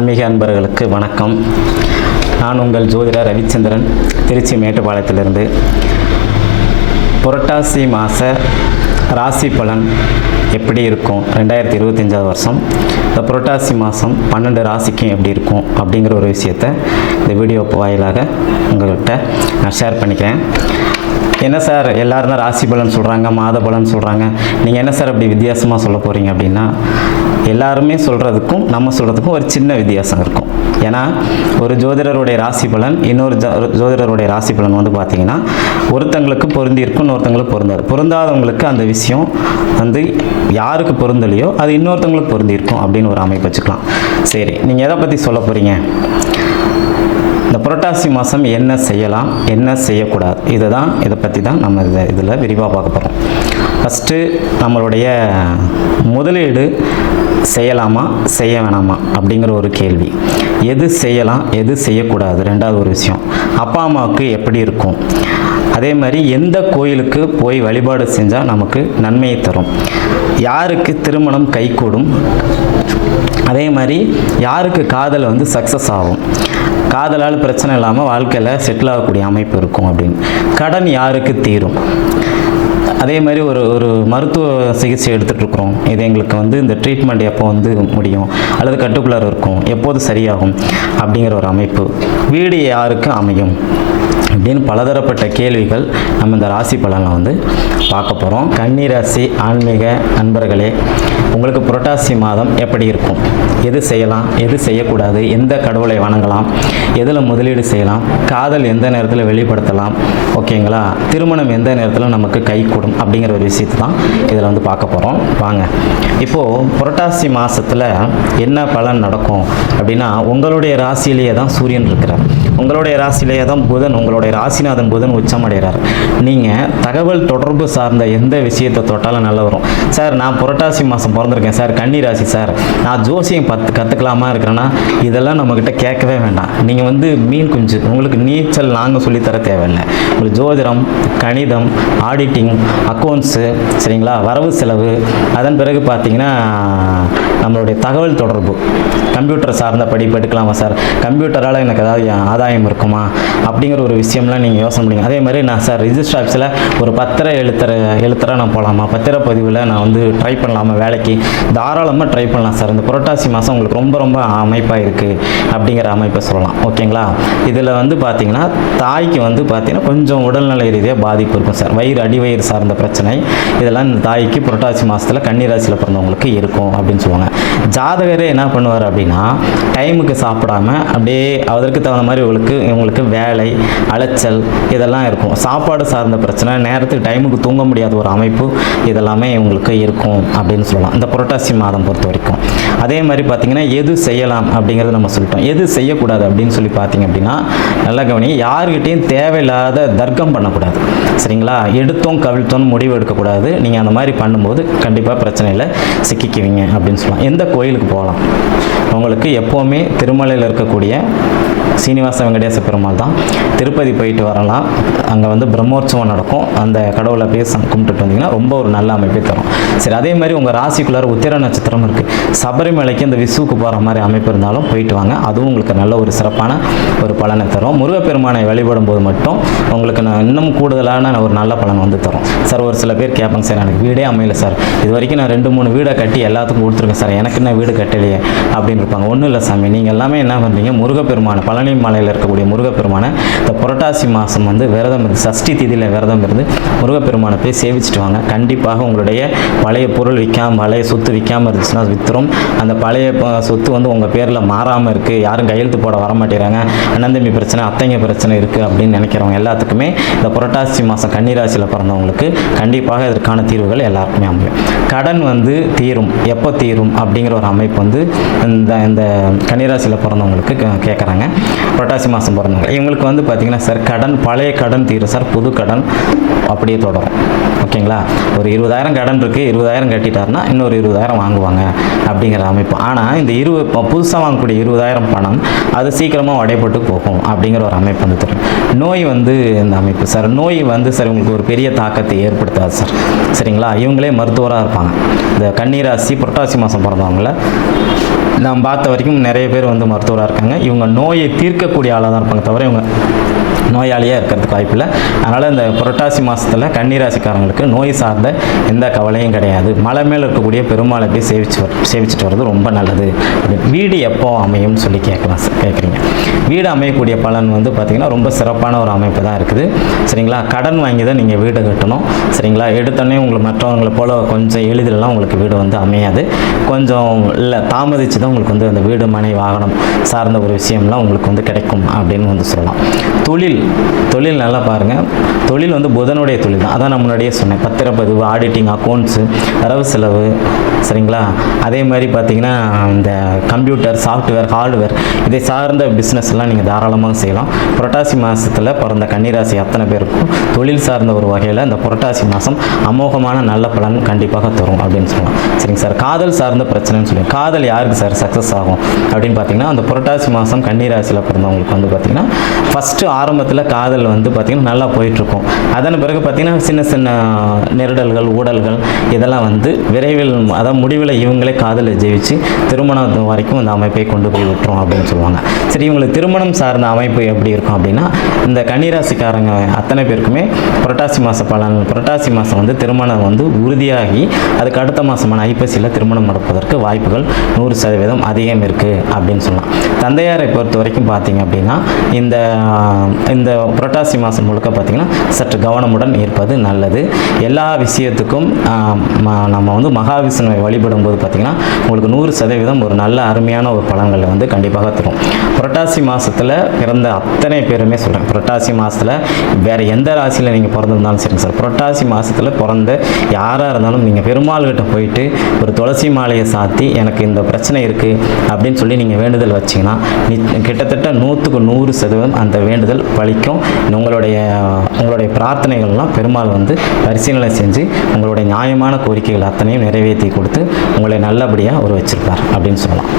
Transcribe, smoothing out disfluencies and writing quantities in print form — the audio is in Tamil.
ஆன்மீக அன்பர்களுக்கு வணக்கம். நான் உங்கள் ஜோதிடர் ரவிச்சந்திரன், திருச்சி மேட்டுப்பாளையத்திலிருந்து. புரட்டாசி மாத ராசி பலன் எப்படி இருக்கும் 2025 வருஷம், இந்த புரட்டாசி மாதம் 12 ராசிக்கும் எப்படி இருக்கும் அப்படிங்கிற ஒரு விஷயத்தை இந்த வீடியோ வாயிலாக உங்கள்கிட்ட நான் ஷேர் பண்ணிக்கிறேன். என்ன சார் எல்லோரும் தான் ராசி பலன் சொல்கிறாங்க, மாத பலன் சொல்கிறாங்க, நீங்கள் என்ன சார் அப்படி வித்தியாசமாக சொல்ல போகிறீங்க அப்படின்னா, எல்லாருமே சொல்கிறதுக்கும் நம்ம சொல்கிறதுக்கும் ஒரு சின்ன வித்தியாசம் இருக்கும். ஏன்னா ஒரு ஜோதிடருடைய ராசி பலன் இன்னொரு ஜோதிடருடைய ராசி பலன் வந்து பார்த்திங்கன்னா ஒருத்தங்களுக்கு பொருந்தி இருக்கும், இன்னொருத்தங்களுக்கு பொருந்தாது. பொருந்தாதவங்களுக்கு அந்த விஷயம் வந்து யாருக்கு பொருந்தலையோ அது இன்னொருத்தங்களுக்கு பொருந்தி இருக்கும் அப்படின்னு ஒரு அமைப்பு வச்சுக்கலாம். சரி, நீங்கள் எதை பற்றி சொல்ல போகிறீங்க, இந்த புரட்டாசி மாதம் என்ன செய்யலாம், என்ன செய்யக்கூடாது, இதை பற்றி தான் நம்ம இதில் விரிவாக பார்க்க போகிறோம். ஃபஸ்ட்டு நம்மளுடைய முதலீடு செய்யலாமா செய்ய வேணாமா அப்படிங்கிற ஒரு கேள்வி. எது செய்யலாம் எது செய்யக்கூடாது, ரெண்டாவது ஒரு விஷயம், அப்பா அம்மாவுக்கு எப்படி இருக்கும், அதே மாதிரி எந்த கோயிலுக்கு போய் வழிபாடு செஞ்சால் நமக்கு நன்மையை தரும், யாருக்கு திருமணம் கைகூடும், அதே மாதிரி யாருக்கு காதல் வந்து சக்ஸஸ் ஆகும், காதலால் பிரச்சனை இல்லாமல் வாழ்க்கையில் செட்டில் ஆகக்கூடிய அமைப்பு இருக்கும் அப்படின்னு, கடன் யாருக்கு தீரும், அதே மாதிரி ஒரு மருத்துவ சிகிச்சை எடுத்துகிட்ருக்குறோம், இது எங்களுக்கு வந்து இந்த ட்ரீட்மெண்ட் எப்போ வந்து முடியும் அல்லது கட்டுக்குள்ளார இருக்கும், எப்போது சரியாகும் அப்படிங்கிற ஒரு அமைப்பு, வீடு யாருக்கு அமையும் அப்படின்னு பலதரப்பட்ட கேள்விகள் நம்ம இந்த ராசி பலனில் வந்து பார்க்க போகிறோம். கன்னி ராசி ஆன்மீக நண்பர்களே, உங்களுக்கு புரட்டாசி மாதம் எப்படி இருக்கும், எது செய்யலாம் எது செய்யக்கூடாது, எந்த கடவுளை வணங்கலாம், எதில் முதலீடு செய்யலாம், காதல் எந்த நேரத்தில் வெளிப்படுத்தலாம், ஓகேங்களா, திருமணம் எந்த நேரத்தில் நமக்கு கை கூடும் அப்படிங்கிற ஒரு விஷயத்தை தான் இதில் வந்து பார்க்க போகிறோம். வாங்க, இப்போது புரட்டாசி மாதத்தில் என்ன பலன் நடக்கும் அப்படின்னா, உங்களுடைய ராசியிலேயே தான் சூரியன் இருக்கிறார், உங்களுடைய ராசியிலேயே தான் புதன், உங்களுடைய ராசிநாதன் புதன் உச்சம் அடைகிறார். நீங்கள் தகவல் தொடர்பு சார்ந்த எந்த விஷயத்தை தொட்டாலும் நல்லா வரும். சார் நான் புரட்டாசி மாதம் பிறந்திருக்கேன் சார், கன்னி ராசி சார், நான் ஜோசியம் கற்றுக்கலாமா இருக்கிறேன்னா, இதெல்லாம் நம்மக்கிட்ட கேட்கவே வேண்டாம். நீங்கள் வந்து மீன் குஞ்சு, உங்களுக்கு நீச்சல் நாங்கள் சொல்லித்தர தேவையில்லை. உங்களுக்கு ஜோதிடம், கணிதம், ஆடிட்டிங், அக்கௌண்ட்ஸு, சரிங்களா, வரவு செலவு, அதன் பிறகு பார்த்தீங்கன்னா நம்மளுடைய தகவல் தொடர்பு, கம்ப்யூட்டர் சார்ந்த படிப்பு எடுக்கலாமா சார், கம்ப்யூட்டரால் எனக்கு ஏதாவது ஆதாயம் இருக்குமா அப்படிங்கிற ஒரு விஷயம்லாம் நீங்கள் யோசனை பண்ணிங்க. அதே மாதிரி நான் சார் ரிஜிஸ்டர் ஆஃபீஸில் ஒரு பத்திர எழுத்தராக நான் போகலாமா, பத்திரப்பதிவில் நான் வந்து ட்ரை பண்ணலாமா, வேலைக்கு தாராளமாக ட்ரை பண்ணலாம் சார், இந்த புரட்டாசி மாதம் உங்களுக்கு ரொம்ப ரொம்ப அமைப்பாக இருக்குது அப்படிங்கிற அமைப்பை சொல்லலாம். ஓகேங்களா, இதில் வந்து பார்த்திங்கன்னா தாய்க்கு வந்து பார்த்திங்கன்னா கொஞ்சம் உடல்நிலை ரீதியாக பாதிப்பு இருக்கும் சார், வயிறு அடிவயிறு சார்ந்த பிரச்சனை, இதெல்லாம் இந்த தாய்க்கு புரட்டாசி மாதத்தில் கன்னி ராசியில் பிறந்தவங்களுக்கு இருக்கும் அப்படின்னு சொல்லுவாங்க. ஜாதகரே என்ன பண்ணுவார் அப்படின்னா, டைமுக்கு சாப்பிடாம அப்படியே அதற்கு தகுந்த மாதிரி இவங்களுக்கு வேலை அலைச்சல் இதெல்லாம் இருக்கும், சாப்பாடு சார்ந்த பிரச்சனை, நேரத்துக்கு டைமுக்கு தூங்க முடியாத ஒரு அமைப்பு, இதெல்லாமே இவங்களுக்கு இருக்கும் அப்படின்னு சொல்லலாம் இந்த புரட்டாசி மாதம் பொறுத்த வரைக்கும். அதே மாதிரி பார்த்திங்கன்னா எது செய்யலாம் அப்படிங்கிறது நம்ம சொல்லிட்டோம். எது செய்யக்கூடாது அப்படின்னு சொல்லி பார்த்தீங்க அப்படின்னா, நல்லா கவனி, யாருக்கிட்டையும் தேவையில்லாத தர்க்கம் பண்ணக்கூடாது, சரிங்களா, எடுத்தோம் கவிழ்த்தோன்னு முடிவு எடுக்கக்கூடாது. நீங்கள் அந்த மாதிரி பண்ணும்போது கண்டிப்பாக பிரச்சனையில் சிக்கிக்குவீங்க அப்படின்னு சொல்லலாம். எந்த கோயிலுக்கு போகலாம், உங்களுக்கு எப்போவுமே திருமலையில் இருக்கக்கூடிய சீனிவாச வெங்கடேச பெருமாள் தான், திருப்பதி போயிட்டு வரலாம், அங்கே வந்து பிரம்மோற்சவம் நடக்கும், அந்த கடவுளை போய் கும்பிட்டுட்டு வந்தீங்கன்னா ரொம்ப ஒரு நல்ல அமைப்பை தரும். சரி, அதே மாதிரி உங்கள் ராசிக்குள்ளார உத்திர நட்சத்திரம் இருக்குது, சபரிமலைக்கு இந்த விசுவுக்கு போகிற மாதிரி அமைப்பு இருந்தாலும் போயிட்டு வாங்க, அதுவும் உங்களுக்கு நல்ல ஒரு சிறப்பான ஒரு பலனை தரும். முருகப்பெருமானை வழிபடும் போது மட்டும் உங்களுக்கு இன்னும் கூடுதலான ஒரு நல்ல பலன் வந்து தரும். சார் ஒரு சில பேர் கேட்பாங்க, சார் எனக்கு வீடே அமையல சார், இது வரைக்கும் நான் 2-3 வீடை கட்டி எல்லாத்துக்கும் கொடுத்துருக்கேன் சார், எனக்கு என்ன வீடு கட்டலையே அப்படின்னு இருப்பாங்க. ஒன்றும் இல்லை சாமி, நீங்கள் எல்லாமே என்ன பண்ணுறீங்க, முருகப்பெருமானை, பழனி மலையில் இருக்கக்கூடிய முருகப்பெருமானை இந்த புரட்டாசி மாதம் வந்து விரதம் இருந்து, சஷ்டி திதியில் விரதம் இருந்து முருகப்பெருமானை போய் சேவிச்சுட்டு வாங்க. கண்டிப்பாக உங்களுடைய பழைய பொருள் பழைய சொத்து விற்காமல் இருந்துச்சுன்னா வித்துரும். அந்த பழைய சொத்து வந்து உங்கள் பேரில் மாறாமல் இருக்குது, யாரும் கையெழுத்து போட வர மாட்டேறாங்க, அண்ணந்தம்பி பிரச்சனை அத்தைங்க பிரச்சனை இருக்குது அப்படின்னு நினைக்கிறவங்க எல்லாத்துக்குமே இந்த புரட்டாசி மாதம் கன்னிராசியில் பிறந்தவங்களுக்கு கண்டிப்பாக இதற்கான தீர்வுகள் எல்லாருக்குமே அமையும். கடன் வந்து தீரும், எப்போ தீரும் அப்படிங்கிற ஒரு அமைப்பு வந்து இந்த கன்னிராசியில் பிறந்தவங்களுக்கு கேட்குறாங்க. புரட்டாசி மாதம் பிறந்தவங்க இவங்களுக்கு வந்து பார்த்திங்கன்னா சார் கடன், பழைய கடன் தீரும் சார், புது கடன் அப்படியே தொடரும். ஓகேங்களா. ஒரு 20,000 கடன் இருக்குது, 20,000 கட்டிட்டாருன்னா இன்னொரு 20,000 வாங்குவாங்க அப்படிங்கிற அமைப்பு. ஆனால் இந்த இப்போ புதுசாக வாங்கக்கூடிய 20,000 பணம் அது சீக்கிரமாக உடைப்பட்டு போகும் அப்படிங்கிற ஒரு அமைப்பு வந்து தெரியும். நோய் வந்து இந்த அமைப்பு சார், நோய் வந்து சார் உங்களுக்கு ஒரு பெரிய தாக்கத்தை ஏற்படுத்தாது சார், சரிங்களா. இவங்களே மருத்துவராக இருப்பாங்க. இந்த கன்னிராசி புரட்டாசி மாதம் பிறந்தவங்கள நான் பார்த்த வரைக்கும் நிறைய பேர் வந்து மருத்துவராக இருக்காங்க. இவங்க நோயை தீர்க்கக்கூடிய ஆளாக தான் இருப்பாங்க, தவிர இவங்க நோயாளியாக இருக்கிறதுக்கு வாய்ப்பில்லை. அதனால் இந்த புரட்டாசி மாதத்தில் கன்னிராசிக்காரங்களுக்கு நோய் சார்ந்த எந்த கவலையும் கிடையாது. மலை மேலே இருக்கக்கூடிய பெருமாளை போய் சேவிச்சுட்டு வர்றது ரொம்ப நல்லது. வீடு எப்போ அமையும்னு சொல்லி கேட்குறீங்க. வீடு அமையக்கூடிய பலன் வந்து பார்த்திங்கன்னா ரொம்ப சிறப்பான ஒரு அமைப்பு தான் இருக்குது, சரிங்களா. கடன் வாங்கி தான் நீங்கள் வீடு கட்டணும், சரிங்களா. எடுத்தோடனே உங்களுக்கு மற்றவங்களை போல் கொஞ்சம் எளிதிலலாம் உங்களுக்கு வீடு வந்து அமையாது. கொஞ்சம் இல்லை தாமதித்து தான் உங்களுக்கு வந்து அந்த வீடு மனை வாகனம் சார்ந்த ஒரு விஷயம்லாம் உங்களுக்கு வந்து கிடைக்கும் அப்படின்னு வந்து சொல்லலாம். தொழில் நல்லா பாருங்கள். தொழில் வந்து புதனுடைய தொழில் தான், அதான் நான் முன்னாடியே சொன்னேன். பத்திரப்பதிவு, ஆடிட்டிங், அக்கௌண்ட்ஸு, வரவு செலவு, சரிங்களா. அதே மாதிரி பார்த்தீங்கன்னா இந்த கம்ப்யூட்டர், சாஃப்ட்வேர், ஹார்ட்வேர் இதை சார்ந்த பிஸ்னஸ்லாம் நீங்கள் தாராளமாக செய்யலாம். புரட்டாசி மாதத்தில் பிறந்த கன்னிராசி அத்தனை பேருக்கும் தொழில் சார்ந்த ஒரு வகையில் இந்த புரட்டாசி மாதம் அமோகமான நல்ல பலன் கண்டிப்பாக தரும் அப்படின்னு சொல்லலாம், சரிங்க சார். காதல் சார்ந்த பிரச்சனைன்னு சொல்லி, காதல் யாருக்கு சார் சக்ஸஸ் ஆகும் அப்படின்னு பார்த்தீங்கன்னா அந்த புரட்டாசி மாதம் கன்னிராசியில் பிறந்தவங்களுக்கு வந்து பார்த்திங்கன்னா ஃபஸ்ட்டு ஆரம்பத்தில் காதல் வந்து பார்த்திங்கன்னா நல்லா போயிட்டுருக்கும். அதன் பிறகு பார்த்திங்கன்னா சின்ன சின்ன நெருடல்கள், ஊடல்கள் இதெல்லாம் வந்து விரைவில், அதாவது முடிவில் இவங்களே காதலை ஜெயிச்சு திருமணம் வரைக்கும் இந்த அமைப்பை கொண்டு போய் விட்டுரும் அப்படின்னு சொல்லுவாங்க. சரி, இவங்களுக்கு திருமணம் சார்ந்த அமைப்பு எப்படி இருக்கும் அப்படின்னா இந்த கன்னிராசிக்காரங்க அத்தனை பேருக்குமே புரட்டாசி மாத பலன், புரட்டாசி மாதம் வந்து திருமணம் வந்து உறுதியாகி அதுக்கு அடுத்த மாதமான ஐப்பசியில் திருமணம் நடப்பதற்கு வாய்ப்புகள் 100% அதிகம் இருக்குது அப்படின்னு சொல்லலாம். தந்தையாரை பொறுத்த வரைக்கும் பார்த்தீங்க அப்படின்னா இந்த புரட்டாசி மாதம் முழுக்க பார்த்திங்கன்னா சற்று கவனமுடன் இருப்பது நல்லது. எல்லா விஷயத்துக்கும் நம்ம வந்து மகாவிஷ்ணுவை வழிபடும் போது பார்த்திங்கன்னா உங்களுக்கு 100% ஒரு நல்ல அருமையான ஒரு பலன்களை வந்து கண்டிப்பாக தரும். புரட்டாசி மாதத்தில் பிறந்த அத்தனை பேருமே சொல்கிறேன், புரட்டாசி மாதத்தில் வேறு எந்த ராசியில் நீங்கள் பிறந்திருந்தாலும் சரிங்க சார், புரட்டாசி மாதத்தில் பிறந்த யாராக இருந்தாலும் நீங்கள் பெருமாள்கிட்ட போயிட்டு ஒரு துளசி மாலையை சாத்தி எனக்கு இந்த பிரச்சனை இருக்குது அப்படின்னு சொல்லி நீங்கள் வேண்டுதல் வச்சிங்கன்னா கிட்டத்தட்ட 100% அந்த வேண்டுதல் பலிக்கும். உங்களுடைய பிரார்த்தனைகள்லாம் பெருமாள் வந்து பரிசீலனை செஞ்சு உங்களுடைய நியாயமான கோரிக்கைகள் அத்தனையும் நிறைவேற்றி கொடுத்து உங்களை நல்லபடியாக வச்சிருப்பார் அப்படின்னு சொல்லலாம்.